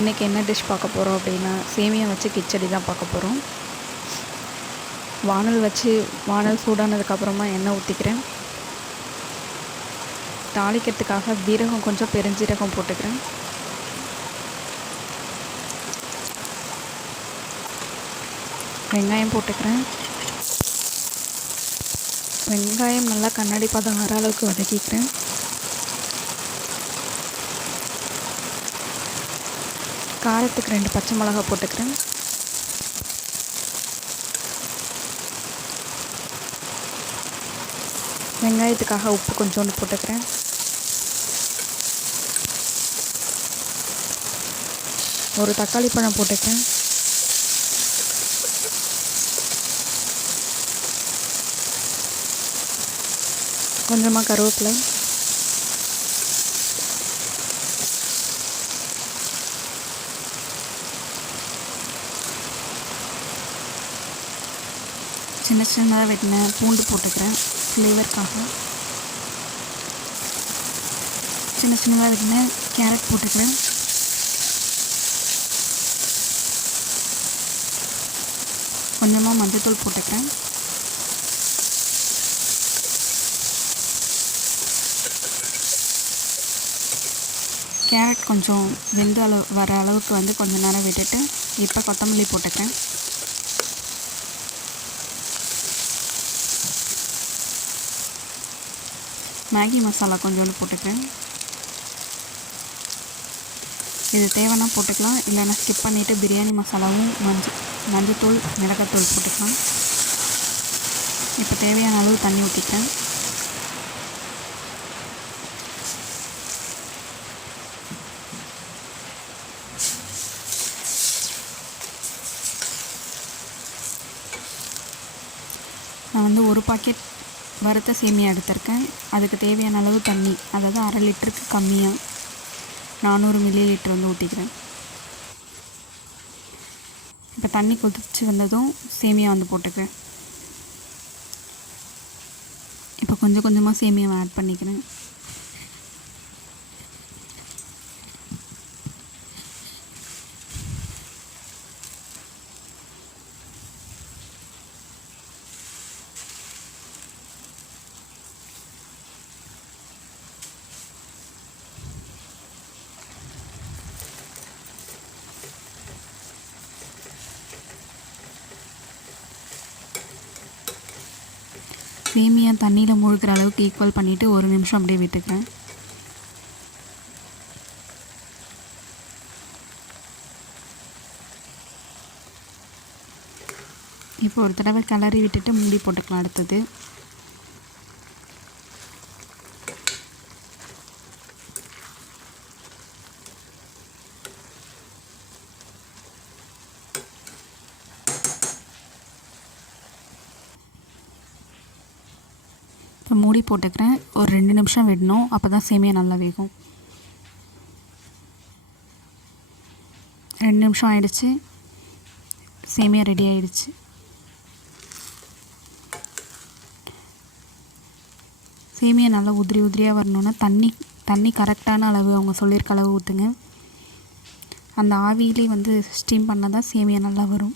இன்றைக்கி என்ன டிஷ் பார்க்க போகிறோம் அப்படின்னா சேமியா வச்சு கிச்சடி தான் பார்க்க போகிறோம். வானல் சூடானதுக்கப்புறமா எண்ணெய் ஊற்றிக்கிறேன். தாளிக்கிறதுக்காக ஜீரகம் கொஞ்சம் பெருஞ்சீரகம் போட்டுக்கிறேன். வெங்காயம் போட்டுக்கிறேன். வெங்காயம் நல்லா கண்ணாடி பதம் வர அளவுக்கு வதக்கிக்கிறேன். காரத்துக்கு 2 பச்சை மிளகா போட்டுக்கிறேன். வெங்காயத்துக்காக உப்பு கொஞ்சோண்டு போட்டுக்கிறேன். ஒரு தக்காளி பழம் போட்டுக்கிறேன். கொஞ்சமாக கருவேப்பிலை, சின்ன சின்னதாக வெட்டின பூண்டு போட்டுக்கிறேன். ஃப்ளேவருக்காக சின்ன சின்னதாக வெட்டின கேரட் போட்டுக்கிறேன். கொஞ்சமாக மஞ்சள்தூள் போட்டுக்கிறேன். கேரட் கொஞ்சம் வர அளவுக்கு கொஞ்சம் நேரம் விட்டுட்டு இப்போ கொத்தமல்லி போட்டுக்கிறேன். மேகி மசாலா கொஞ்சோண்டு போட்டுக்கிறேன். இது தேவைன்னா போட்டுக்கலாம், இல்லைன்னா ஸ்கிப் பண்ணிவிட்டு பிரியாணி மசாலாவும் மஞ்சத்தூள் மிளகாத்தூள் போட்டுக்கலாம். இப்போ தேவையான அளவு தண்ணி ஊற்றிக்கிறேன். நான் 1 பாக்கெட் வறுத்த சேமியா எடுத்திருக்கேன். அதுக்கு தேவையான அளவு தண்ணி, அதாவது 1/2 லிட்டருக்கு கம்மியாக 400 ml ஊற்றிக்கிறேன். இப்போ தண்ணி கொதிச்சு வந்ததும் சேமியா போட்டுக்கிறேன். இப்போ கொஞ்சம் கொஞ்சமாக சேமியாவை ஆட் பண்ணிக்கிறேன். சேமியா தண்ணியில் மூழ்கிற அளவுக்கு ஈக்குவல் பண்ணிவிட்டு 1 நிமிஷம் அப்படியே விட்டுக்கிறேன். இப்போ ஒரு தடவை கிளறி விட்டுட்டு மூடி போட்டுக்கலாம். அடுத்தது இப்போ மூடி போட்டுக்கிறேன். ஒரு 2 நிமிஷம் விடணும், அப்போ தான் சேமியா நல்லா வேகும். 2 நிமிஷம் ஆயிடுச்சு. சேமியா ரெடி ஆயிடுச்சு. சேமியா நல்லா உதிரியாக வரணுன்னா தண்ணி கரெக்டான அளவு அவங்க சொல்லியிருக்க அளவு ஊற்றுங்க. அந்த ஆவியிலே ஸ்டீம் பண்ணால் தான் சேமியா நல்லா வரும்.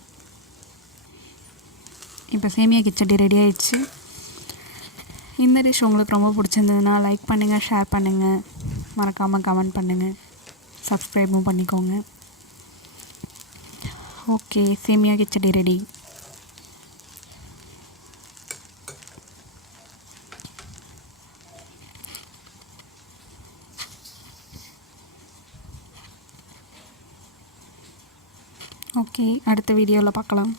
இப்போ சேமியா கிச்சடி ரெடி ஆயிடுச்சு. இந்த டிஷ் உங்களுக்கு ரொம்ப பிடிச்சிருந்ததுன்னா லைக் பண்ணுங்கள், ஷேர் பண்ணுங்கள், மறக்காமல் கமெண்ட் பண்ணுங்கள், சப்ஸ்கிரைபும் பண்ணிக்கோங்க. ஓகே, சேமியா கிச்சடி ரெடி. ஓகே, அடுத்த வீடியோவில் பார்க்கலாம்.